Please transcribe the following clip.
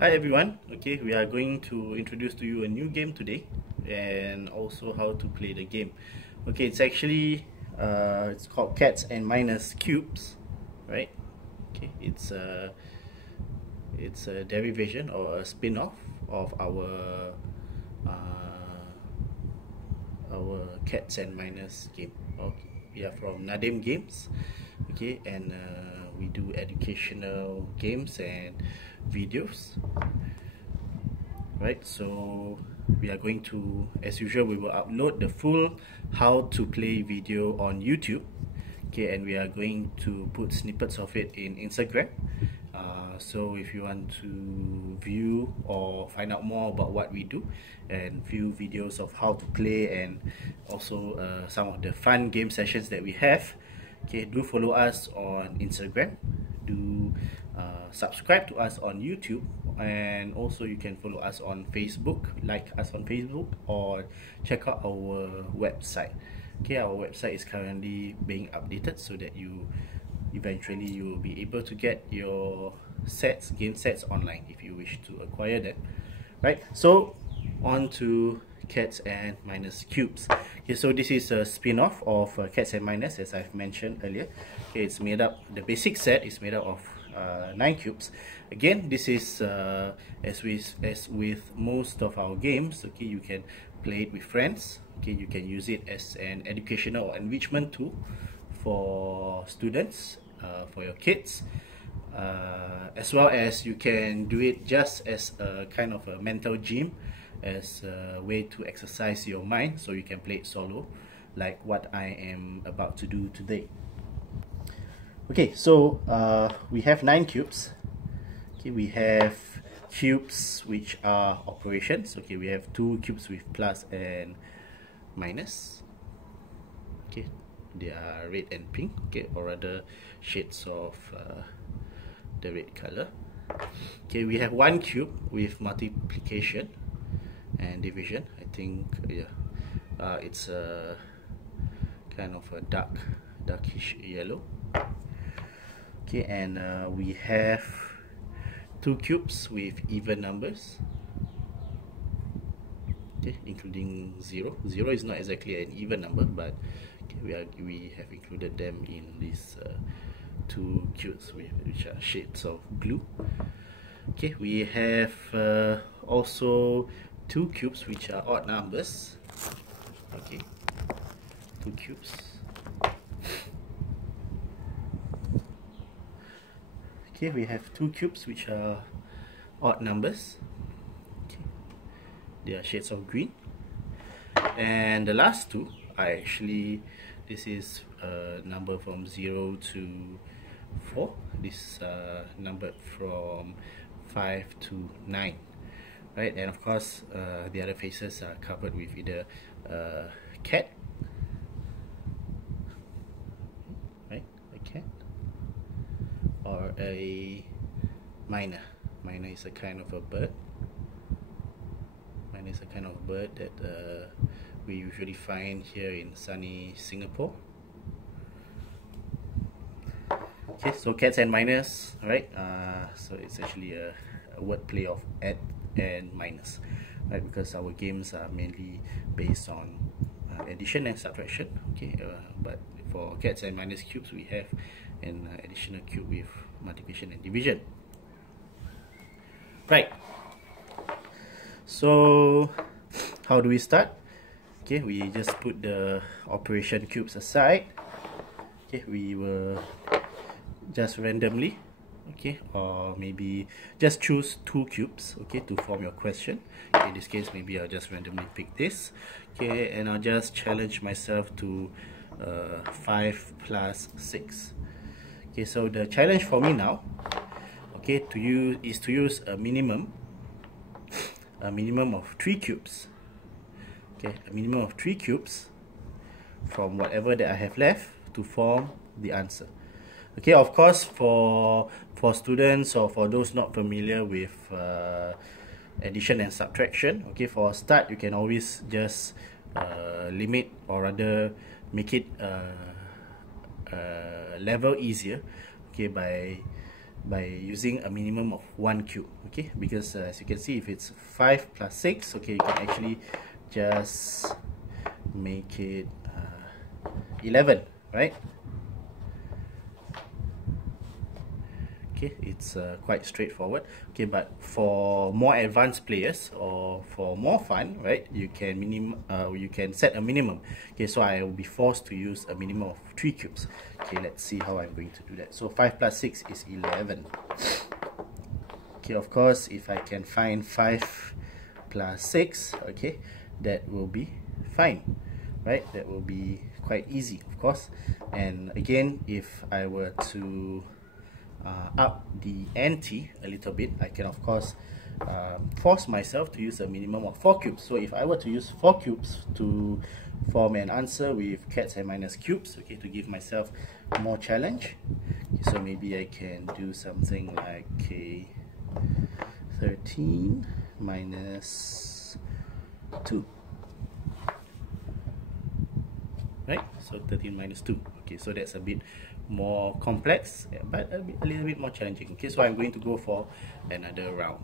Hi everyone. Okay, we are going to introduce to you a new game today and also how to play the game. Okay, it's called Cats and Mynahs CUBEZ, right? Okay, it's a derivation or a spin-off of our Cats and Mynahs game. Okay, we are from Nadim Games. Okay, and we do educational games and videos, right? So we are going to, as usual, we will upload the full how to play video on YouTube. Okay, and we are going to put snippets of it in Instagram. So if you want to view or find out more about what we do and view videos of how to play and also some of the fun game sessions that we have, okay, do follow us on Instagram, do subscribe to us on YouTube, and also you can follow us on Facebook, like us on Facebook, or check out our website. Okay, our website is currently being updated so that eventually you will be able to get your game sets online if you wish to acquire them, right? So on to Cats and Mynahs CUBEZ. Okay, so this is a spin-off of Cats and Mynahs, as I've mentioned earlier. Okay, the basic set is made up of 9 cubes. Again, this is as with most of our games. Okay, you can play it with friends. Okay, you can use it as an educational or enrichment tool for students, for your kids, as well as you can do it just as a kind of a mental gym, as a way to exercise your mind, so you can play it solo like what I am about to do today. Okay, so we have 9 cubes. Okay, we have cubes which are operations. Okay, we have 2 cubes with plus and minus. Okay, they are red and pink, okay, or rather shades of the red color. Okay, we have 1 cube with multiplication and division. I think, yeah, it's a kind of a darkish yellow. Okay, and we have 2 cubes with even numbers, okay, including 0. 0 is not exactly an even number, but okay, we have included them in these 2 cubes which are shades of blue. Okay, we have also 2 cubes which are odd numbers. Okay, 2 cubes. Okay, we have 2 cubes which are odd numbers. Okay, they are shades of green. And the last 2 are actually, this is a number from 0 to 4. This numbered from 5 to 9. Right, and of course the other faces are covered with either cat, right, a cat, or a mynah. Mynah is a kind of a bird. Mynah is a kind of bird that we usually find here in sunny Singapore. Okay, so Cats and Mynahs, right? So it's actually a wordplay of add and minus, right? Because our games are mainly based on addition and subtraction. Okay, but for Cats and Mynahs cubes, we have an additional cube with multiplication and division. Right. So how do we start? Okay, we just put the operation cubes aside. Okay, we will just randomly, okay, or maybe just choose 2 cubes, okay, to form your question. Okay, in this case, maybe I'll just randomly pick this. Okay, and I'll just challenge myself to 5 plus 6. Okay, so the challenge for me now, okay, is to use a minimum of 3 cubes. Okay, a minimum of 3 cubes from whatever that I have left to form the answer. Okay, of course, for students or for those not familiar with addition and subtraction, okay, for a start, you can always just limit, or rather make it level easier, okay, by by using a minimum of 1 cube, okay, because as you can see, if it's 5 plus 6, okay, you can actually just make it 11, right? Okay, it's quite straightforward. Okay, but for more advanced players or for more fun, right, you can set a minimum. Okay, so I will be forced to use a minimum of 3 cubes. Okay, let's see how I'm going to do that. So 5 plus 6 is 11. Okay, of course, if I can find 5 plus 6, okay, that will be fine, right? That will be quite easy, of course. And again, if I were to up the ante a little bit, I can of course force myself to use a minimum of 4 cubes. So if I were to use 4 cubes to form an answer with Cats and Mynahs cubes, okay, to give myself more challenge, okay, so maybe I can do something like 13 minus 2, right? So 13 minus 2. Okay, so that's a bit more complex, but a little bit more challenging. Okay, so I'm going to go for another round.